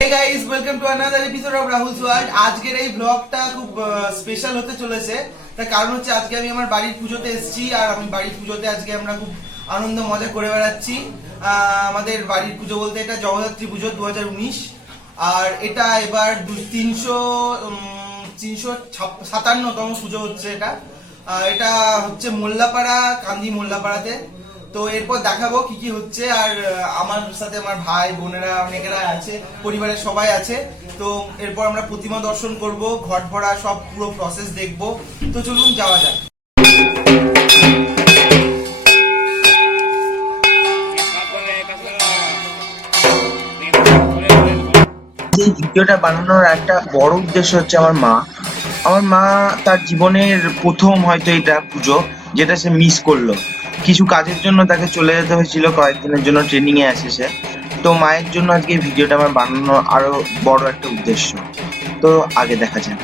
Hey guys, welcome to another episode of Rahul's World. আজকের এই ব্লগটা খুব স্পেশাল হতে চলেছে। তার কারণ হচ্ছে আজকে আমি আমার বাড়ির পুজোতে এসেছি আর আমি বাড়ির পুজোতে আজকে আমরা খুব আনন্দ মজা করে বেড়াচ্ছি। আমাদের বাড়ির পুজো বলতে এটা জগদ্ধাত্রী পুজো 2019 আর এটা এবার 357তম পুজো হচ্ছে এটা। এটা হচ্ছে মোল্লাপাড়া, কান্দি মোল্লাপাড়াতে। তো এরপর দেখাবো কি কি হচ্ছে। আর আমার সাথে আমার ভাই বোনেরা অনেকেরা আছে, পরিবারের সবাই আছে। তো এরপর আমরা প্রতিমা দর্শন করব, ঘট ভরা সব পুরো প্রসেস দেখবো। তো চলুন যাওয়া যাক। এই ভিডিওটা বানানোর একটা বড় উদ্দেশ্য হচ্ছে আমার মা তার জীবনের প্রথম হয়তো এটা পুজো যেটা সে মিস করলো। কিছু কাজের জন্য তাকে চলে যেতে হয়েছিল, কয়েকদিনের জন্য ট্রেনিং এ আছে সে। তো মায়ের জন্য আজকে এই ভিডিওটা আমার বানানো আরো বড় একটা উদ্দেশ্য। তো আগে দেখা যাক।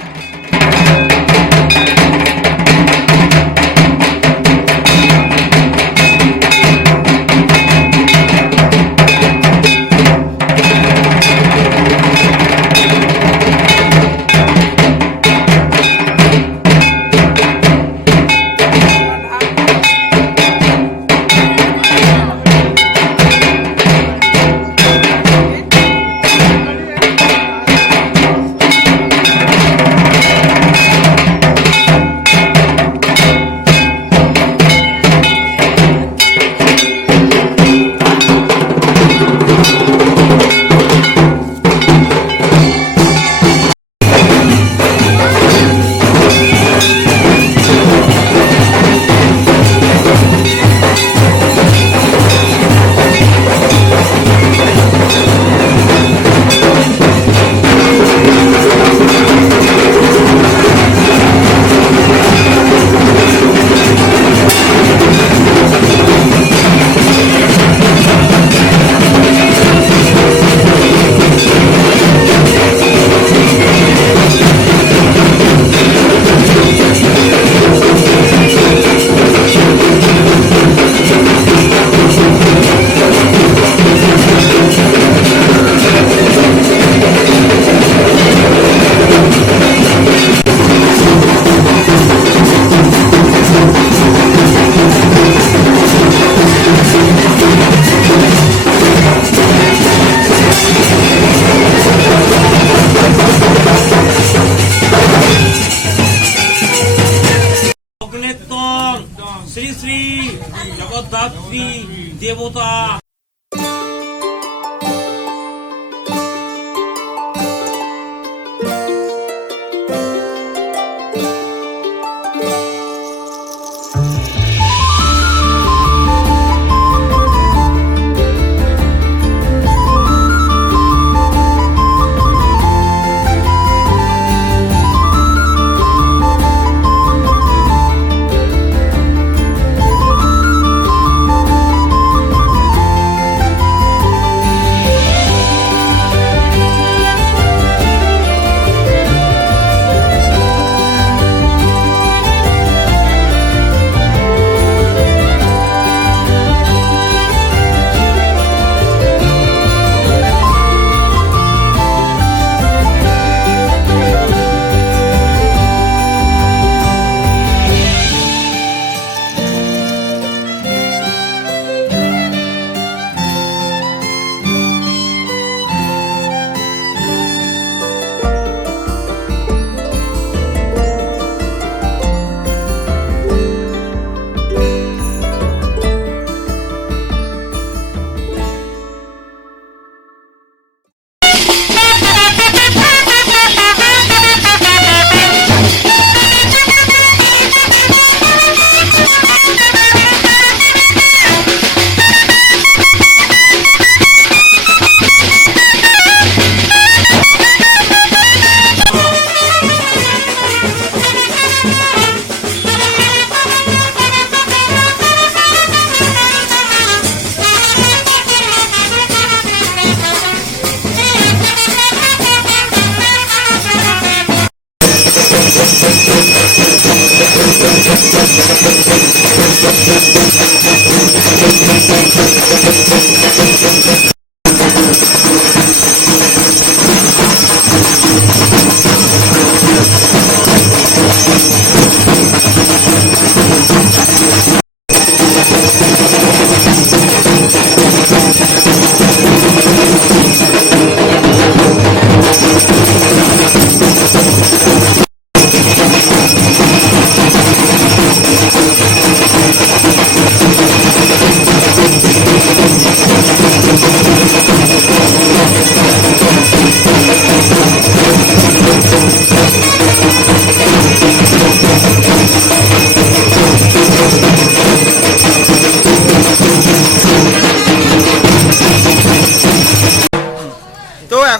শ্রী শ্রী জগদ্ধাত্রী দেবতা।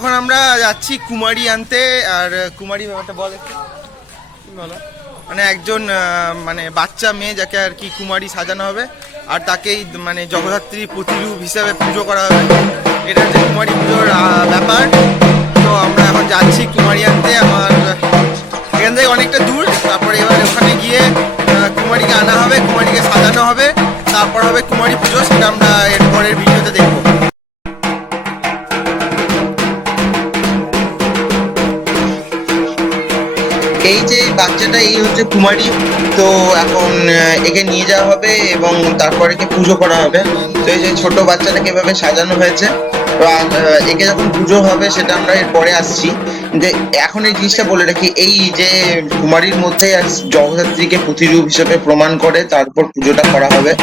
এখন আমরা যাচ্ছি কুমারী আনতে। আর কুমারী ব্যাপারটা বল একটু। বলো। মানে একজন মানে বাচ্চা মেয়ে যাকে আর কি কুমারী সাজানো হবে, আর তাকেই মানে জগদ্ধাত্রী প্রতিরূপ হিসাবে পুজো করা হবে। এটা হচ্ছে কুমারী পুজোর ব্যাপার। তো আমরা এখন যাচ্ছি কুমারী আনতে। আমার এখান থেকে অনেকটা দূর। তারপরে এবার ওখানে গিয়ে কুমারীকে আনা হবে, কুমারীকে সাজানো হবে, তারপর হবে কুমারী পুজো। সেটা আমরা এর পরের ভিডিওতে দেখবো। এই যে বাচ্চাটা, এই হচ্ছে কুমারী। তো এখন একে নিয়ে যাওয়া হবে এবং তারপরে একে পুজো করা হবে। তো এই যে ছোট বাচ্চাটাকে এভাবে সাজানো হয়েছে। আর একে যখন পুজো হবে সেটা আমরা এর পরে আসছি। যে এখন এই জিনিসটা বলে রাখি, এই যে কুমারীর মধ্যে জগদ্ধাত্রীকে প্রতিরূপ হিসেবে প্রমাণ করে তারপর পুজোটা করা হবে।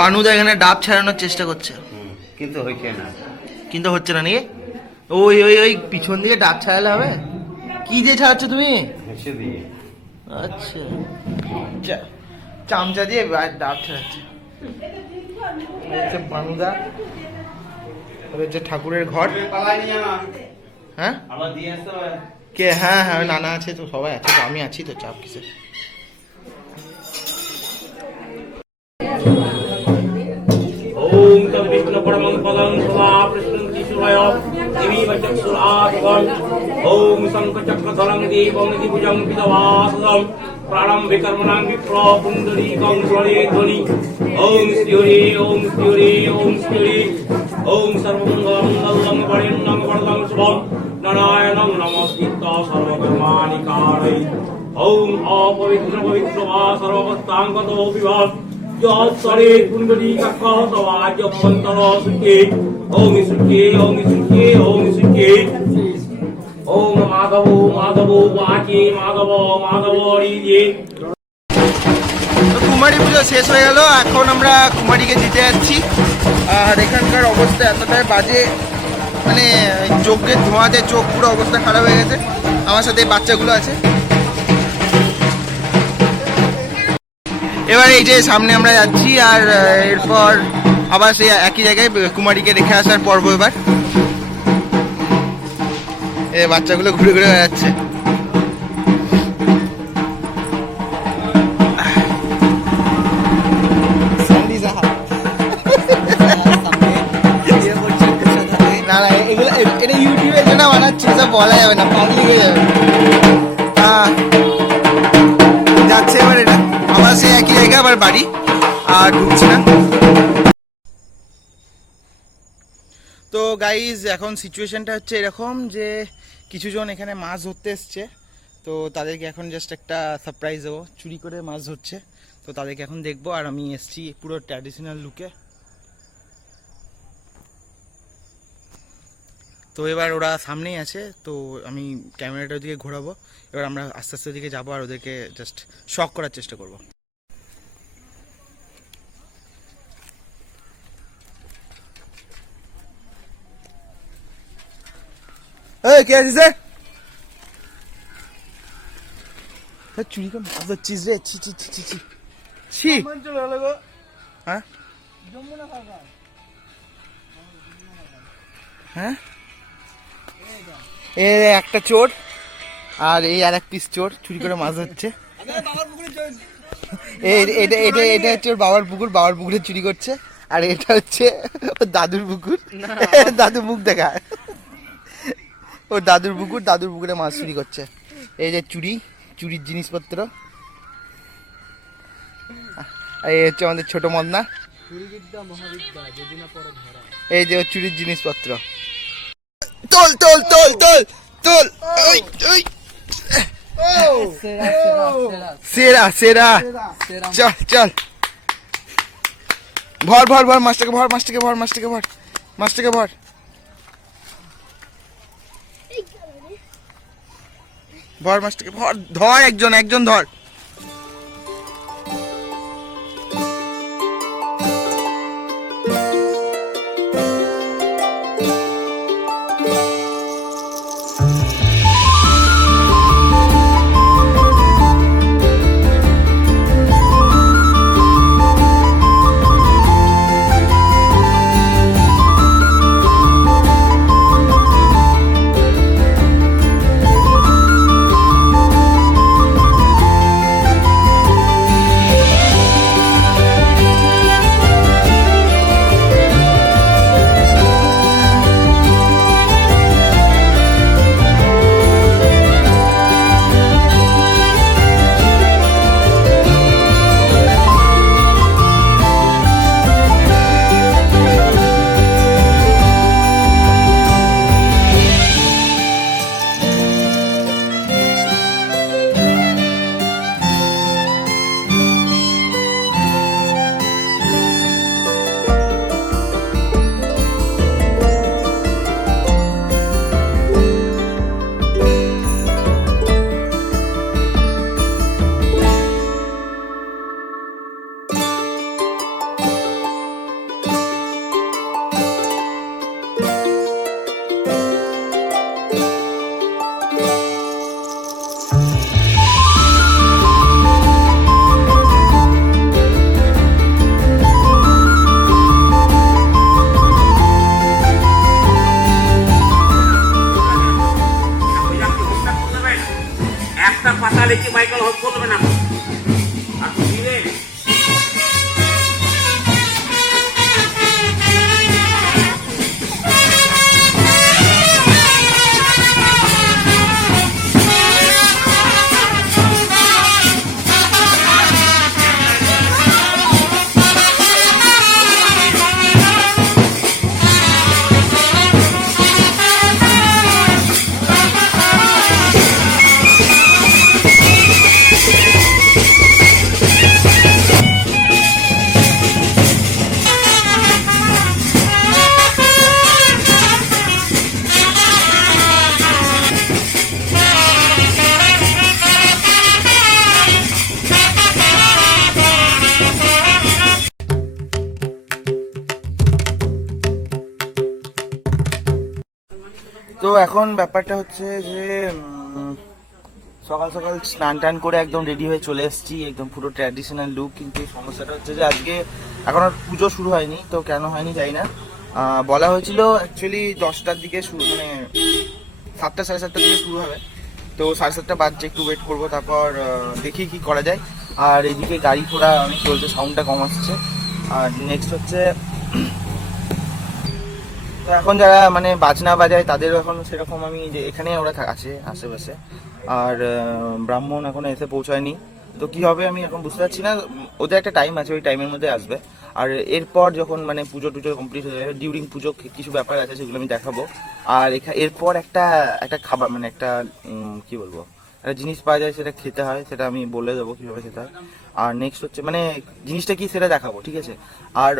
বানুদা এখানে ডাব ছাড়ানোর চেষ্টা করছে, কিন্তু হয়েছে না। কিন্তু হচ্ছে না নাকি? ওই ওই ওই পিছন দিকে ডাব ছাড়ালে হবে। কি দিয়ে ছাড়াচ্ছ তুমি? হেসে দিয়ে। আচ্ছা, চামচা দিয়ে ডাব ছাড়াচ্ছে। হচ্ছে বানুদা, হচ্ছে ঠাকুরের ঘর। হ্যাঁ আবার দিয়ে আসতে হবে। কে? হ্যাঁ হ্যাঁ, নানা আছে তো, সবাই আছে তো, আমি আছি তো, চাপ কিসে। ओम तद विष्णु परमं पदं सदा प्रश्नन्ति शिवाय दिवीव चक्षुरादिवं ओम शंखचक्रधरं देवं दिभुजं पितवासदं प्रारम्भे कर्मणां विप्र पुण्डरीकं स्वरे ध्वनि ओम श्रीहरि ओम श्रीहरि ओम श्रीहरि ओम सर्वमङ्गलं वरेण्यं वरदं शुभं नारायणं नमस्कृत्य सर्वकर्माणि कारये ओम अपवित्र पवित्र वा सर्वभक्ताङ्गतो विभव Yosare Kundali Kakao Pantaro Suke Om Suke Om Suke Om Suke Om Madhavo Madhavo Vaki Madhavo Madhavo Rije। কুমারী পুজো শেষ হয়ে গেল, এখন আমরা কুমারীকে দিতে যাচ্ছি। আর এখানকার অবস্থা এতটাই বাজে, মানে যজ্ঞের ধোঁয়াতে চোখ পুরো অবস্থা খারাপ হয়ে গেছে। আমার সাথে বাচ্চাগুলো আছে। এবার এই যে সামনে আমরা যাচ্ছি, আর এরপর আবার সেই একই জায়গায় কুমারীকে রেখে আসার পর্ব। এবার এই বাচ্চাগুলো ঘুরে ঘুরে বেড়াচ্ছে। না না, এগুলো এটা ইউটিউবের জন্য বানাচ্ছি, সব বলা যাবে না, পাবলিক হয়ে যাবে। যাচ্ছে এবার এটা আবার সেই একই জায়গা, আবার বাড়ি, আর ঢুকছি না। তো গাইজ, এখন সিচুয়েশনটা হচ্ছে এরকম যে কিছুজন এখানে মাছ ধরতে এসছে। তো তাদেরকে এখন জাস্ট একটা সারপ্রাইজ দেবো, চুরি করে মাছ ধরছে। তো তাদেরকে এখন দেখবো। আর আমি এসছি পুরো ট্র্যাডিশনাল লুকে। তো এবার ওরা সামনেই আছে, তো আমি ক্যামেরাটা ওদিকে ঘোরাবো। এবার আমরা আস্তে আস্তে ওদিকে যাবো আর ওদেরকে জাস্ট শক করার চেষ্টা করবো। এই কে আছিস রে? চুরি করে মাছ ধরছিস রে? ছি ছি ছি ছি ছি ছি। হ্যাঁ হ্যাঁ, এ একটা চোর আর এই আর এক পিস চোর চুরি করে মাছ ধরছে। এটা এটা এটা এটা হচ্ছে ওর বাবার পুকুর, বাবার পুকুরে চুরি করছে। আর এটা হচ্ছে ওর দাদুর পুকুর। দাদু মুখ দেখায়। ওর দাদুর পুকুর, দাদুর পুকুরে মাছ চুরি করছে। এই যে চুরির জিনিসপত্র। আর এই হচ্ছে আমাদের ছোট মদনা। এই যে ওর চুরির জিনিসপত্র। তোল তোল তোল তোল তোল। ওই ওই সেরা সেরা। চল চল, ভর ভর ভর মাছটাকে, ভর মাছটাকে, ভর মাছটাকে, ভর মাছটাকে, ভর। ভর মাছটাকে, ভর। ধর একজন, একজন ধর। একটা পাতা লেখে মাইকেল হট করবে না। আর ধীরে তো এখন ব্যাপারটা হচ্ছে যে সকাল সকাল স্নান টান করে একদম রেডি হয়ে চলে এসেছি, একদম পুরো ট্র্যাডিশনাল লুক। কিন্তু সমস্যাটা হচ্ছে যে আজকে এখন আর পুজো শুরু হয়নি, তো কেন হয়নি জানি না। বলা হয়েছিল অ্যাকচুয়ালি 10টার দিকে শুরু, মানে 7টা সাড়ে 7টার দিকে শুরু হবে। তো 7:30 বাজছে, একটু ওয়েট করবো, তারপর দেখি কি করা যায়। আর এদিকে গাড়ি ঘোড়া অনেক চলছে, সাউন্ডটা কম আসছে। আর নেক্সট হচ্ছে তো এখন যারা মানে বাজনা বাজায় তাদের এখন সেরকম আমি যে এখানে ওরা আছে আশেপাশে। আর ব্রাহ্মণ এখনো এসে পৌঁছায়নি, তো কি হবে আমি এখন বুঝতে পারছি না। ওদের একটা টাইম আছে, ওই টাইমের মধ্যে আসবে। আর এরপর যখন মানে পুজো টুজো কমপ্লিট হয়ে যাবে, ডিউরিং পুজো কিছু ব্যাপার আছে সেগুলো আমি দেখাবো। আর এরপর একটা খাবার মানে একটা কি বলবো, একটা জিনিস পাওয়া যায়, সেটা খেতে হয়, সেটা আমি বলে দেবো কিভাবে খেতে হয়। আর নেক্সট হচ্ছে মানে জিনিসটা কি সেটা দেখাবো, ঠিক আছে। আর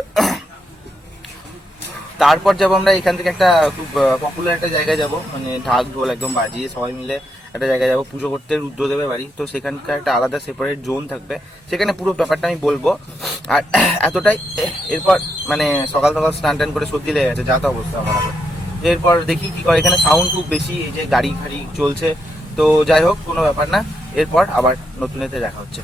তারপর যাবো আমরা এখান থেকে একটা খুব পপুলার একটা জায়গায় যাব, মানে ঢাক ঢোল একদম বাজিয়ে সবাই মিলে একটা জায়গায় যাবো পুজো করতে, রুদ্রদেবের বাড়ি। তো সেখানকার একটা আলাদা সেপারেট জোন থাকবে, সেখানে পুরো ব্যাপারটা আমি বলবো। আর এতটাই। এরপর মানে সকাল সকাল স্নান টান করে সত্যি লেগে গেছে, যা তো অবস্থা আমার এখন। এরপর দেখি কি করে, এখানে সাউন্ড খুব বেশি, এই যে গাড়ি ফাড়ি চলছে। তো যাই হোক, কোনো ব্যাপার না। এরপর আবার নতুন এতে দেখা হচ্ছে।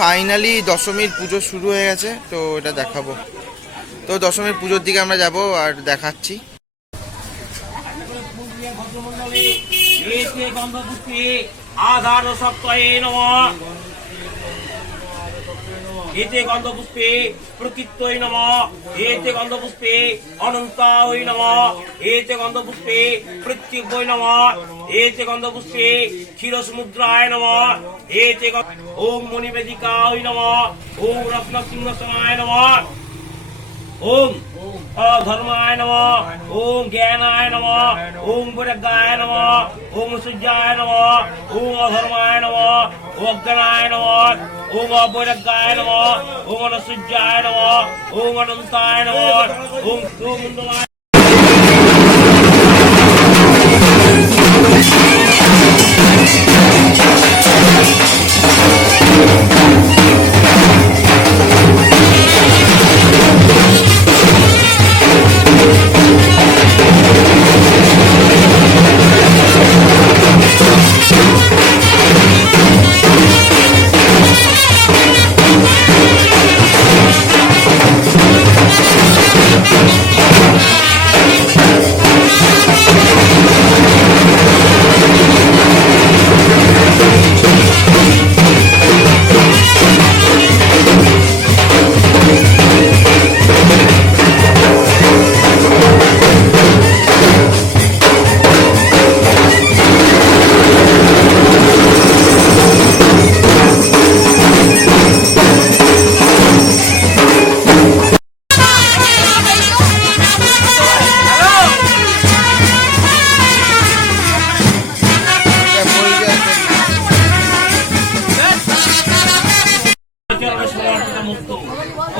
ফাইনালি দশমীর পুজো শুরু হয়ে গেছে, তো এটা দেখাবো। তো দশমীর পুজোর দিকে আমরা যাব আর দেখাচ্ছি। আধার সপ্তাহে নমঃ एते गन्धपुष्पे प्रकृत्यै नमः एते गन्धपुष्पे अनन्ताय नमः एते गन्धपुष्पे पृथ्व्यै नमः एते गन्धपुष्पे क्षीरसमुद्राय नमः एते ओम मणिवेदिकाय नमः ओम रत्नसिंहासनाय नमः ओम धर्माय नमः ओम ज्ञानाय नमः ओम वैराग्याय नमः ओम सूर्याय नमः ओम अधर्माय नमः ओम अज्ञानाय नमः ओम वैराग्याय नमः ओम सूर्याय नमः ओम अनंताय नमः ओम मंडलाय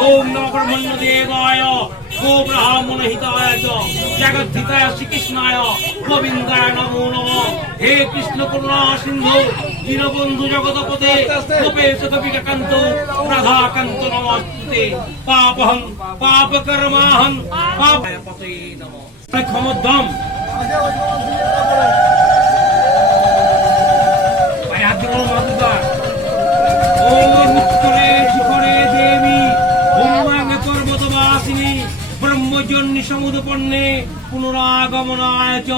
ओम नमो ब्रह्मण्यदेवाय गो ब्राह्मणहिताय च जगद्धिताय श्रीकृष्णाय गोविन्दाय नमो नमः। हे कृष्ण करुणा सिन्धु दीनबन्धु जगतपते गोपेश कविकान्त राधाकान्त नमस्ते। पापहं पापकर्माहं पापपते नमः। क्षमोद्धम मातुका ओम उत्तरे शिखरे देवी ओम पर्वतवासिनी ब्रह्मजन्य समुदपन्ने पुनरागमनाय च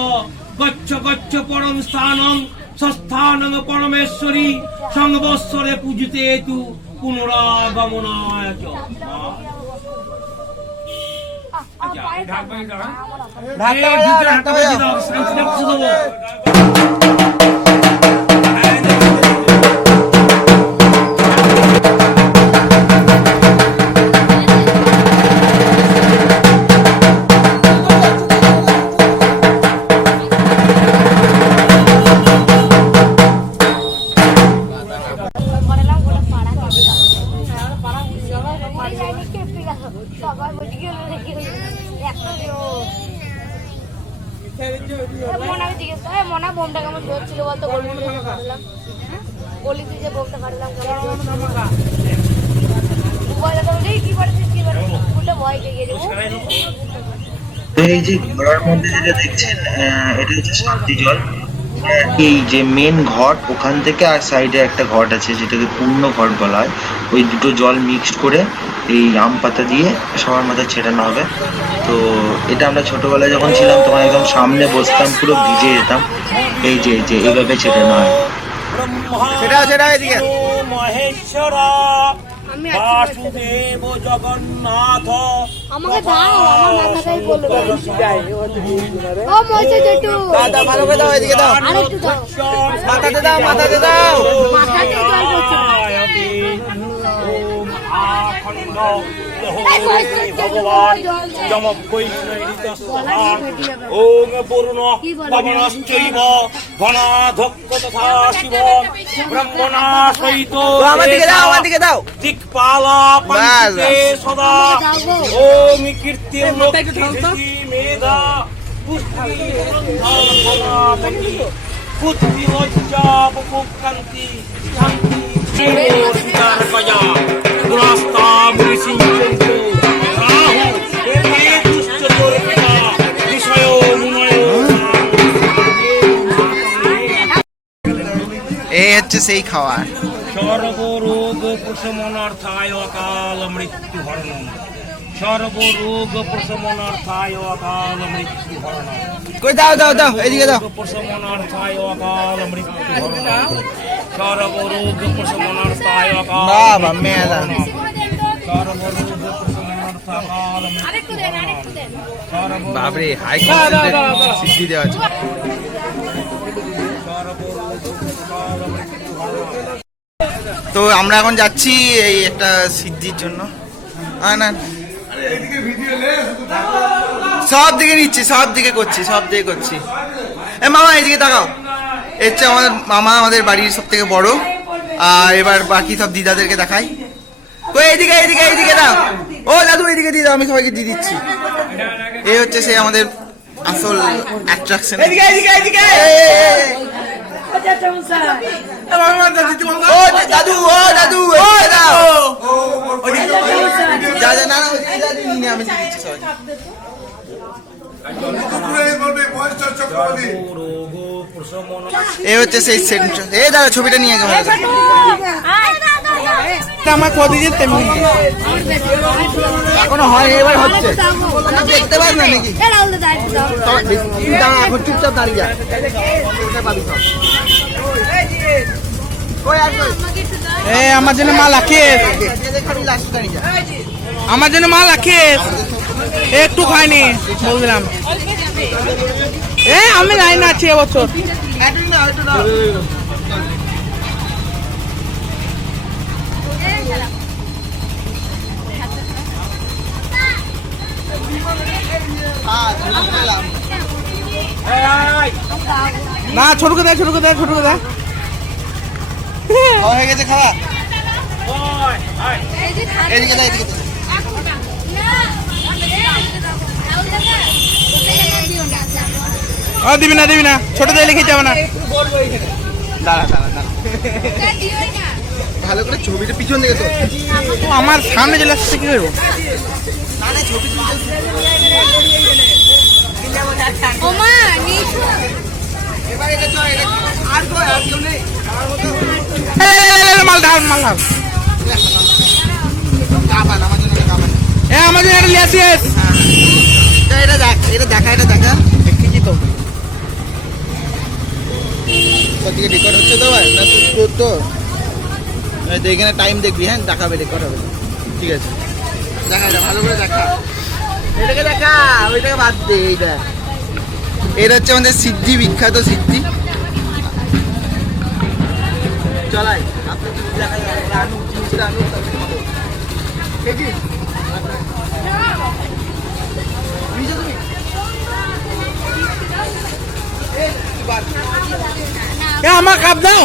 गच्छ गच्छ परम स्थानं स्वस्थानं परमेश्वरी संवत्सरे पूजिते तु पुनरागमनाय च। মনে বোমটা কেমন ধরছিল বলতো গলিতে যে বোমটা ফাটলাম কি করেছিস কি করে ভয় পেয়ে গেছে। তো এই যে ঘোড়ার মধ্যে যেটা দেখছেন এটা হচ্ছে শান্তি জল। এই যে মেন ঘট ওখান থেকে আর সাইডে একটা ঘট আছে যেটাকে পূর্ণ ঘট বলা হয়। ওই দুটো জল মিক্সড করে এই আম পাতা দিয়ে সবার মাথায় ছেটানো হবে। তো এটা আমরা ছোটবেলায় যখন ছিলাম তখন একদম সামনে বসতাম, পুরো ভিজে যেতাম। এই যে এইভাবে ছেটানো হয়। মহেশ্বর বাসুদেব জগন্নাথ আমাকে দাও, আমার মাথাটাই বলবে ও মইছে জেঠু দাদা ভালো করে দাও, এদিকে দাও আরেকটু দাও, মাথাতে দাও মাথাতে দাও, মাথাতে জল পড়ছে। ওম আখণ্ড ভগবান যম বৈষ্ণবীতস্তথা ওম বরুণ পবনশ্চৈব ঘনাধ্যক্ষ তথা শিব ব্রহ্মণা সহিত দিকে দাও দিকপালা পঞ্চে সদা ওম কীর্তির্মুক্তি মেধা পুষ্টি বুদ্ধি লজ্জা বপুকান্তি শান্তি কয়া গুণাস্তা মুনিসিঞ্চন্ত রাহু এতে দুষ্টচরিতা বিষয় মুনয়। এই হচ্ছে সেই খাওয়ার। সর্বরোগ প্রশমনার্থায় অকাল মৃত্যু হরণম, সর্বরোগ প্রশমনার্থায় অকাল মৃত্যু হরণম, কই দাও দাও দাও এদিকে দাও। প্রশমনার্থায় অকাল মৃত্যু হরণম, সর্বরোগ প্রশমনার্থায় অকাল বাবা মেলা সর্বরোগ প্রশমনার্থায় অকাল মৃত্যু হরণম, বাপরে হাই কনসেন্ট্রেট সিদ্ধি দেওয়া আছে। তো আমরা এখন যাচ্ছি এই একটা সিদ্ধির জন্য। না সব দিকে নিচ্ছি, সব দিকে করছি, সব দিকে করছি। এ মামা এদিকে তাকাও। এর হচ্ছে আমাদের মামা, আমাদের বাড়ির সব থেকে বড়। আর এবার বাকি সব দিদাদেরকে দেখাই। কই এদিকে এদিকে এদিকে দাও। ও দাদু এদিকে দিয়ে দাও, আমি সবাইকে দিয়ে দিচ্ছি। এই হচ্ছে সে আমাদের আসল অ্যাট্রাকশন। এদিকে এদিকে এদিকে ও দাদু, ও দাদু ও দাও। যা যা না না দাদু নিয়ে আমি দিয়ে দিচ্ছি সবাই। এই হচ্ছে সেই সেন্টার। এই দাদা ছবিটা নিয়ে গেল। আমার কদিনের তেমনি এখনো হয়, এবার হচ্ছে। দেখতে পাস না নাকি? এখন চুপচাপ দাঁড়িয়ে যা, পাবি সব। আমার জন্য মাল রাখিস, আমার জন্য মাল রাখিস। একটু খাইনি বললাম, আমি লাইন আছি এবছর। না ছোটকে দেয়, ছোটকে দেয়, ছোটকে দেয়। হয়ে গেছে খাওয়া। এদিকে দে, এদিকে দে। দিবি না, দিবি না, ছোট দিয়ে লিখে যাবে না। দাঁড়া দাঁড়া দাঁড়া, ভালো করে ছবিটা পিছন দিকে তো। আমার সামনে চলে আসছে, কি করবো? মাল ঢাল, মাল ঢাল। আমার জন্য একটা লিয়ে আসিস। এটা দেখ, এটা দেখা, এটা দেখা। দেখেছি তো, ওদিকে রেকর্ড হচ্ছে তো ভাই, না তোর তো এখানে টাইম দেখবি। হ্যাঁ দেখাবে, রেকর্ড হবে। ঠিক আছে, দেখা, এটা ভালো করে দেখা। এটাকে দেখা, ওইটাকে বাদ দে। এইটা এটা হচ্ছে আমাদের সিদ্ধি, বিখ্যাত সিদ্ধি। চলাই আনু জিনিসটা আনু, দেখি আমার কাপ দাও,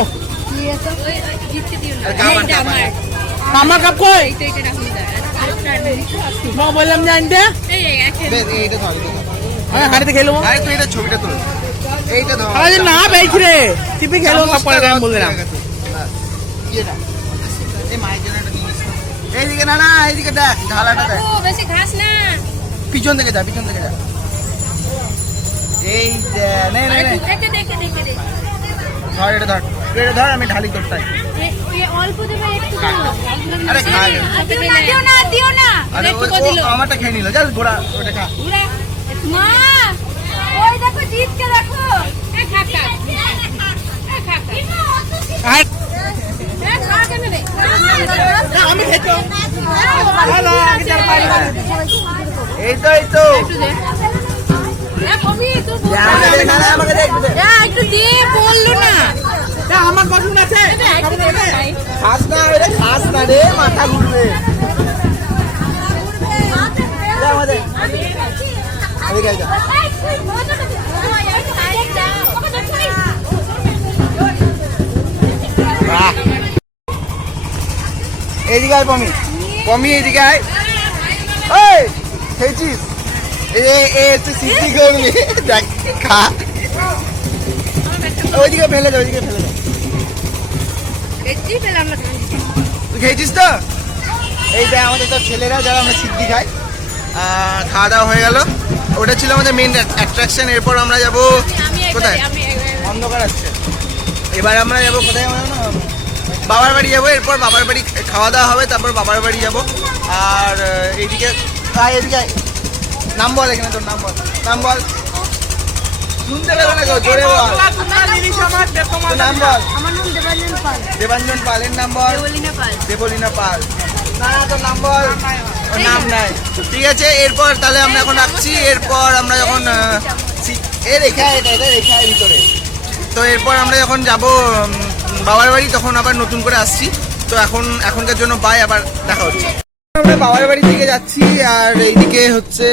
আমার কাপ কই? বললাম যে আনতে, হাড়িতে খেলো। এটা ছবিটা তোল, এইটা ধর। না পেয়েছি রে, টিপে খেলো। তারপরে আমি বললাম এইদিকে না না, এইদিকে দেখ, ঢালাটা দেখ। বেশি ঘাস না, পিছন থেকে যা, পিছন থেকে যা। এই নে নে নে, দেখে দেখে দেখে দেখে ধর এটা ধর, এটা ধর, আমি ঢালি তোর তাই। অল্প দেবে একটু। আরে খা রে। দিও না দিও না, আরে একটু ও করে দিল। আমারটা খেয়ে নিল, যা গোড়া ওটা খা। মা ওই দেখো জিতকে দেখো। এ খা খা, এ খা খা, আর এ খা কেন রে? আমি খেতো। এই তো এই তো। এ কবি তুই আমাকে দে, একটু দে। একটু দিয়ে বললো না। আমার পছন্দ আছে। খাস না রে, খাস না রে, মাথা ঘুরবে। যা আমাদের এদিকে যা। বাহ, এদিকে আয় পমি, পমি এদিকে আয়। এই খেয়েছিস? এ হচ্ছে সিদ্ধি করবি, দেখ খা। ওইদিকে ফেলে দে, ওইদিকে ফেলে দে। তুই খেয়েছিস তো? এইটা আমাদের সব ছেলেরা যারা আমরা সিদ্ধি খাই। খাওয়া দাওয়া হয়ে গেল। ওটা ছিল আমাদের মেন অ্যাট্রাকশন। এরপর আমরা যাব কোথায়? অন্ধকার আসছে। এবার আমরা যাবো কোথায়? আমরা বাবার বাড়ি যাবো, এরপর বাবার বাড়ি খাওয়া দাওয়া হবে, তারপর বাবার বাড়ি যাবো। আর এইদিকে এদিকে নাম বল, এখানে তোর নাম বল, নাম বল, শুনতে পেলো না কেউ, জোরে বল, তোর নাম বল। আমার নাম দেবাঞ্জন পাল। দেবাঞ্জন পাল, এর নাম বল। দেবলীনা পাল। দেবলীনা পাল। না তোর নাম বল। ওর নাম নাই, ঠিক আছে। এরপর তাহলে আমরা এখন আসছি, এরপর আমরা যখন রেখায় ভিতরে, তো এরপর আমরা যখন যাব বাবার বাড়ি তখন আবার নতুন করে আসছি। তো এখনকার জন্য বাই, আবার দেখা হচ্ছে। আমরা বাবার বাড়ি থেকে যাচ্ছি, আর এইদিকে হচ্ছে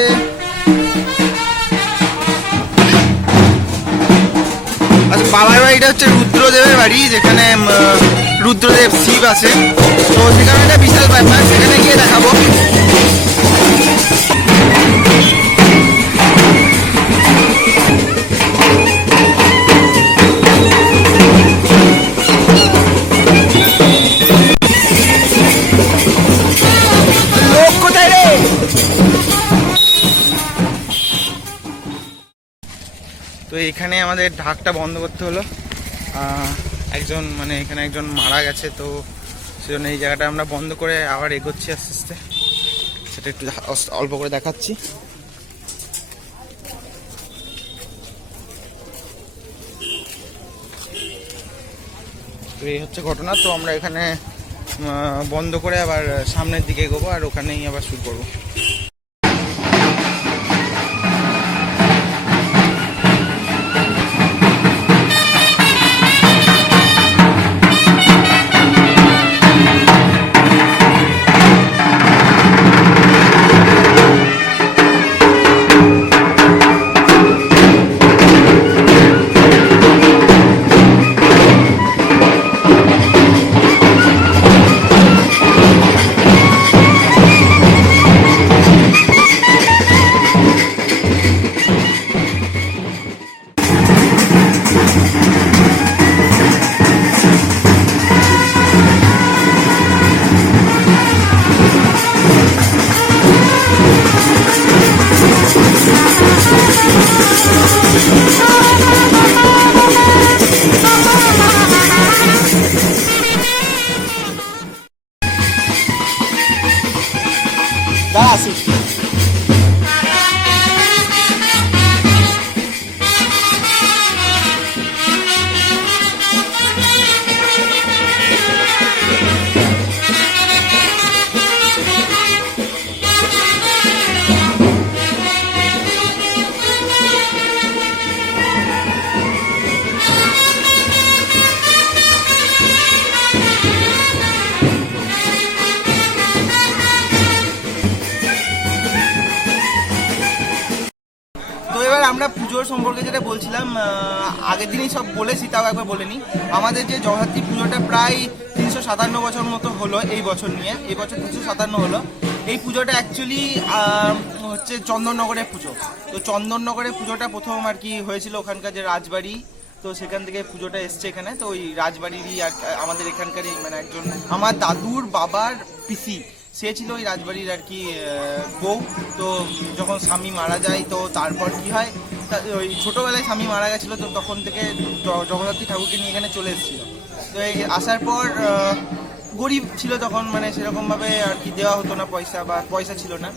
আচ্ছা, বাবার বাড়িটা হচ্ছে রুদ্রদেবের বাড়ি, যেখানে রুদ্রদেব শিব আছে। তো সেখানে একটা বিশাল ব্যাপার, সেখানে গিয়ে দেখাবো। লোক কোথায় রে? তো এখানে আমাদের ঢাকটা বন্ধ করতে হলো, একজন মানে এখানে একজন মারা গেছে, তো সেজন্য এই জায়গাটা আমরা বন্ধ করে আবার এগোচ্ছি আস্তে আস্তে। সেটা একটু অল্প করে দেখাচ্ছি। তো এই হচ্ছে ঘটনা। তো আমরা এখানে বন্ধ করে আবার সামনের দিকে এগোবো, আর ওখানেই আবার শুরু করবো। আসি আমরা পুজোর সম্পর্কে যেটা বলছিলাম, আগের দিনই সব বলেছি, তাও একবার বলে নিই। আমাদের যে জগদ্ধাত্রী পুজোটা প্রায় 357 বছর মতো হলো এই বছর নিয়ে, এই বছর 357 হলো। এই পুজোটা অ্যাকচুয়ালি হচ্ছে চন্দননগরের পুজো। তো চন্দননগরের পুজোটা প্রথম আর কি হয়েছিল ওখানকার যে রাজবাড়ি, তো সেখান থেকে পুজোটা এসছে এখানে। তো ওই রাজবাড়িরই আর আমাদের এখানকারই মানে একজন আমার দাদুর বাবার পিসি, সে ছিল ওই রাজবাড়ির আর কি বউ। তো যখন স্বামী মারা যায়, তো তারপর কি হয়, ওই ছোটোবেলায় স্বামী মারা গেছিলো, তো তখন থেকে জগদ্ধাত্রী ঠাকুরকে নিয়ে এখানে চলে এসেছিলো। তো এই আসার পর গরিব ছিল তখন, মানে সেরকমভাবে আর কি দেওয়া হতো না পয়সা, বা পয়সা ছিল না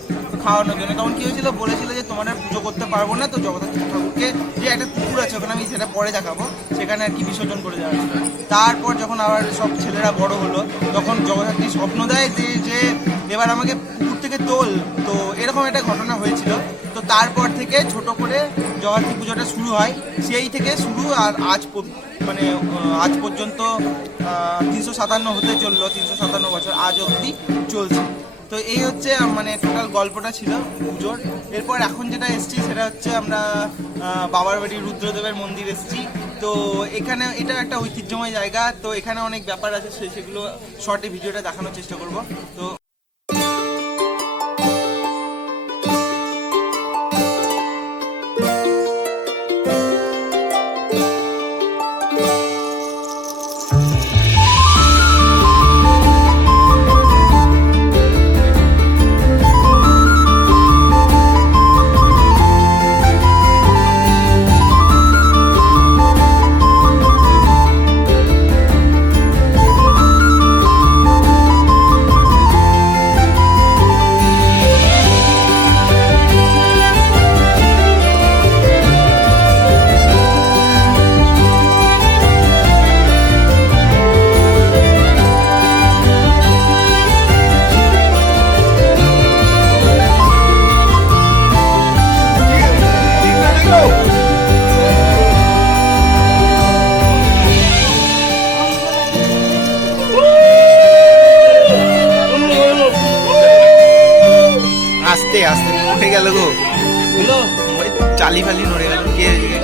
খাওয়ানোর জন্য। তখন কী হয়েছিল, বলেছিল যে তোমার আর পুজো করতে পারবো না। তো জগদ্ধাত্রী ঠাকুরকে যে একটা পুকুর আছে ওখানে, আমি সেটা পরে দেখাবো, সেখানে আর কি বিসর্জন করে দেওয়া হয়েছিল। তারপর যখন আবার সব ছেলেরা বড় হলো, তখন জগদ্ধাত্রী স্বপ্ন দেয় যে এবার আমাকে পুকুর থেকে তোল। তো এরকম একটা ঘটনা হয়েছিল। তো তারপর থেকে ছোট করে জগদ্ধাত্রী পুজোটা শুরু হয়, সেই থেকে শুরু। আর মানে আজ পর্যন্ত 357 হতে চললো, 357 বছর আজ অবধি চলছে। তো এই হচ্ছে মানে টোটাল গল্পটা ছিল পুজোর। এরপর এখন যেটা এসছি সেটা হচ্ছে আমরা বাবার বাড়ি রুদ্রদেবের মন্দির এসছি। তো এখানে এটা একটা ঐতিহ্যময় জায়গা, তো এখানে অনেক ব্যাপার আছে, সেগুলো শর্টে ভিডিওটা দেখানোর চেষ্টা করব। তো গেল গো, ওই চালি ফালি নড়ে গেল। কে এদিকে?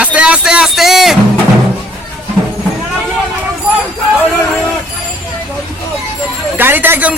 আস্তে আস্তে আস্তে। গাড়িতে একজন